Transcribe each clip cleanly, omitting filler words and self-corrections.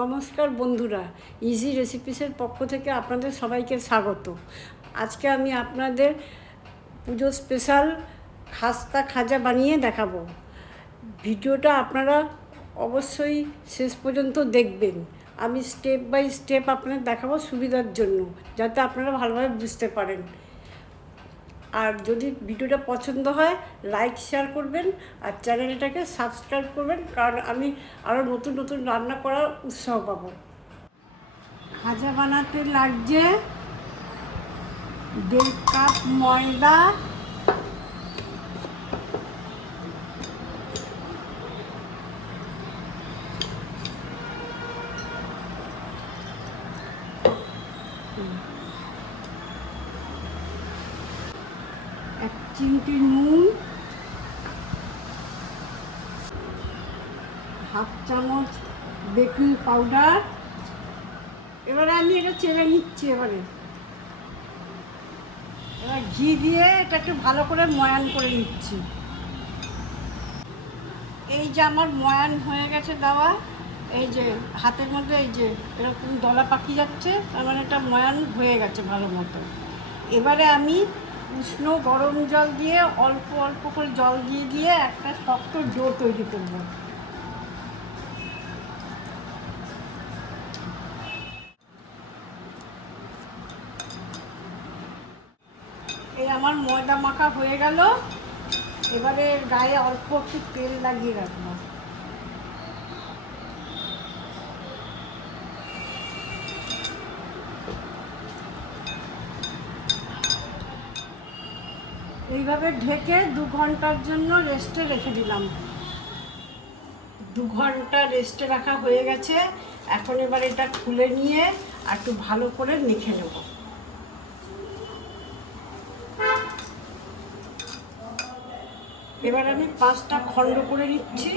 নমস্কার বন্ধুরা, ইজি রেসিপিসের পক্ষ থেকে আপনাদের সবাইকে স্বাগত। আজকে আমি আপনাদের পুজো স্পেশাল খাস্তা খাজা বানিয়ে দেখাবো। ভিডিওটা আপনারা অবশ্যই শেষ পর্যন্ত দেখবেন। আমি স্টেপ বাই স্টেপ আপনাদের দেখাবো সুবিধার জন্য, যাতে আপনারা ভালোভাবে বুঝতে পারেন। আর যদি ভিডিওটা পছন্দ হয় লাইক শেয়ার করবেন আর চ্যানেলটাকে সাবস্ক্রাইব করবেন, কারণ আমি আরও নতুন নতুন রান্না করার উৎসাহ পাবো। খাজা বানাতে লাগছে 1.5 কাপ ময়দা, 1 চিমটি নুন, 1/2 চামচ বেকিং পাউডার। এবারে আমি এটা চেলে নিচ্ছি। এবার ঘি দিয়ে এটা একটু ভালো করে ময়ান করে নিচ্ছি। এই যে আমার ময়ান হয়ে গেছে দেওয়া, এই যে হাতের মধ্যে এই যে এরকম দলা পাকি যাচ্ছে, তার মানে এটা ময়ান হয়ে গেছে ভালো মতো। এবারে আমি উষ্ণ গরম জল দিয়ে অল্প অল্প করে জল দিয়ে দিয়ে একটা শক্ত ডো তৈরি করব। এই আমার ময়দা মাখা হয়ে গেল। এবারে গায়ে অল্প একটু তেল লাগিয়ে রাখবো। এইভাবে ঢেকে 2 ঘন্টার জন্য রেস্টে রেখে দিলাম। 2 ঘন্টা রেস্টে রাখা হয়ে গেছে। এখন এবার এটা খুলে নিয়ে আর একটু ভালো করে মেখে নেব। এবার আমি 5টা খণ্ড করে নিচ্ছি।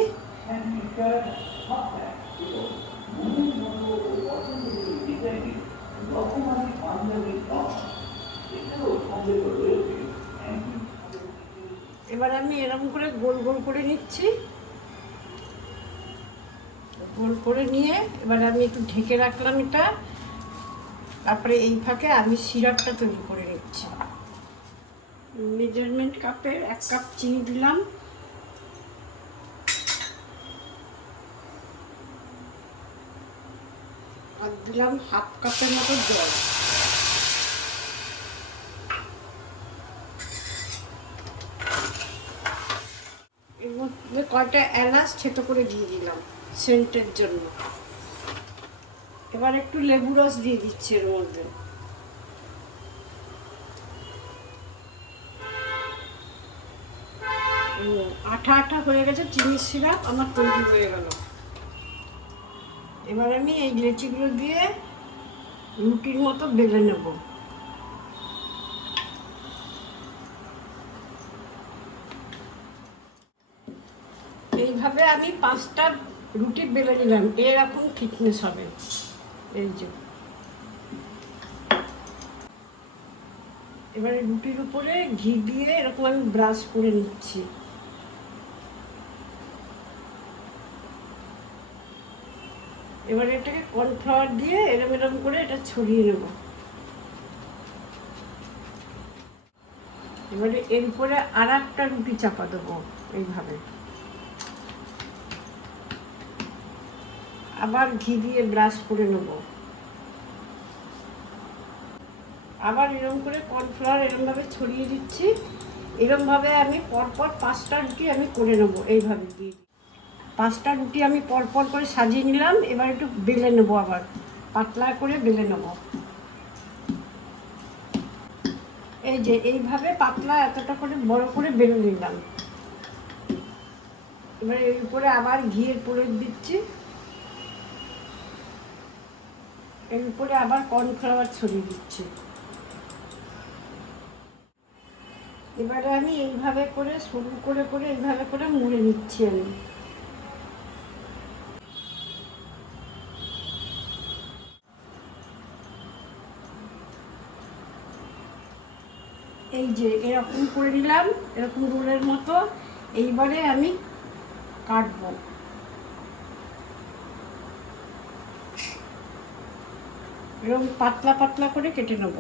এবার আমি এরকম করে গোল গোল করে নিচ্ছি। গোল করে নিয়ে এবার আমি একটু ঢেকে রাখলাম এটা। তারপরে এই ফাঁকে আমি সিরাপটা তৈরি করে নিচ্ছি। মেজারমেন্ট কাপের 1 কাপ চিনি দিলাম, আর দিলাম 1/2 কাপের মতো জল। এর মধ্যে কয়টা এলাচ থেতো করে দিয়ে দিলাম সেন্টের জন্য। এবার একটু লেবু রস দিয়ে দিচ্ছি এর মধ্যে। আঠা আঠা হয়ে গেছে, চিনির সিরাপ আমার তৈরি হয়ে গেল। এবার আমি এই লেচিগুলো দিয়ে রুটির মতো বেলে নেব। এইভাবে আমি 5টা রুটি বেলে নিলাম। এরকম থিকনেস হবে। এই যে এবারে রুটির উপরে ঘি দিয়ে এরকম আমি ব্রাশ করে নিচ্ছি। এবারে এটাকে কর্নফ্লাওয়ার দিয়ে এরম এরম করে এটা ছড়িয়ে নেব। এবারে এর উপরে আর একটা রুটি চাপা দেবো এইভাবে। আবার ঘি দিয়ে ব্রাশ করে নেব। আবার এরকম করে কর্নফ্লাওয়ার এরমভাবে ছড়িয়ে দিচ্ছি। এরমভাবে আমি পরপর 5টা রুটি আমি করে নেবো। এইভাবে দিয়ে 5টা রুটি আমি পরপর করে সাজিয়ে নিলাম। এবার একটু বেলে নেবো, আবার পাতলা করে বেলে নেব। এই যে এইভাবে পাতলা এতটা করে বড় করে বেলে নিলাম। এবার এর উপরে আবার ঘিয়ের প্রলেপ দিচ্ছি। এর উপরে আবার কর্নফ্লাওয়ার ছড়িয়ে দিচ্ছি। এবারে আমি এইভাবে করে সরু করে করে এইভাবে করে মুড়ে নিচ্ছি আমি। এই যে এরকম করে নিলাম, এরকম রোলের মতো। এইবারে আমি কাটবো। এরকম পাতলা পাতলা করে কেটে নেব।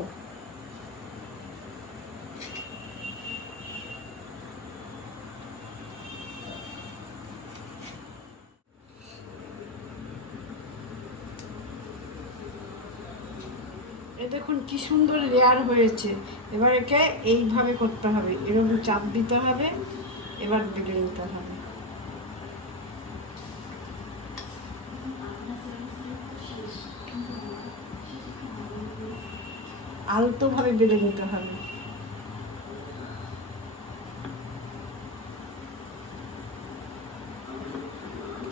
এ দেখুন কি সুন্দর লেয়ার হয়েছে। এবার একে এইভাবে করতে হবে, এরকম চাপ দিতে হবে, এবার বেলে নিতে হবে। আলতোভাবে বেলে নিতে হবে।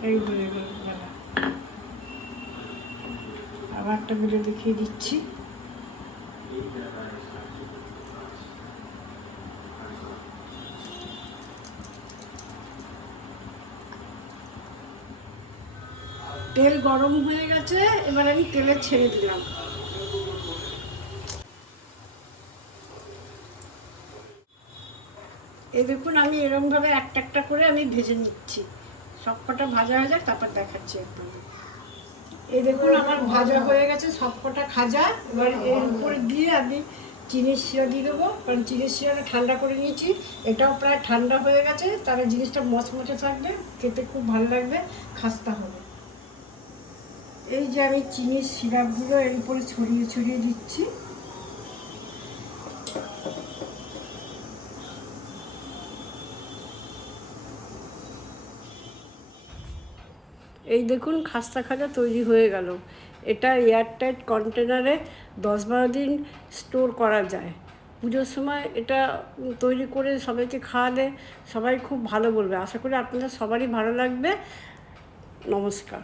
এই বেলে বেলা আবার একটা বেলে দেখিয়ে দিচ্ছি। তেল গরম হয়ে গেছে, এবার আমি তেলে ছেড়ে দিলাম। এই দেখুন আমি এরকমভাবে একটা একটা করে আমি ভেজে নিচ্ছি। সবকটা ভাজা হয়ে যাক, তারপর দেখাচ্ছি একদম। এই দেখুন আমার ভাজা হয়ে গেছে সবকটা খাজা। এবার এর উপরে দিয়ে আমি চিনির শিরা দিয়ে দেবো, কারণ চিনির শিরাটা ঠান্ডা করে নিয়েছি। এটাও প্রায় ঠান্ডা হয়ে গেছে, তাহলে জিনিসটা মচমচে থাকবে, খেতে খুব ভালো লাগবে, খাস্তা হবে। এই যে আমি চিনির সিরাপগুলো এর উপরে ছড়িয়ে ছড়িয়ে দিচ্ছি। এই দেখুন খাস্তা খাজা তৈরি হয়ে গেল। এটা এয়ারটাইট কন্টেনারে 10-12 দিন স্টোর করা যায়। পুজোর সময় এটা তৈরি করে সবাইকে খাওয়ালে সবাই খুব ভালো বলবে। আশা করি আপনাদের সবারই ভালো লাগবে। নমস্কার।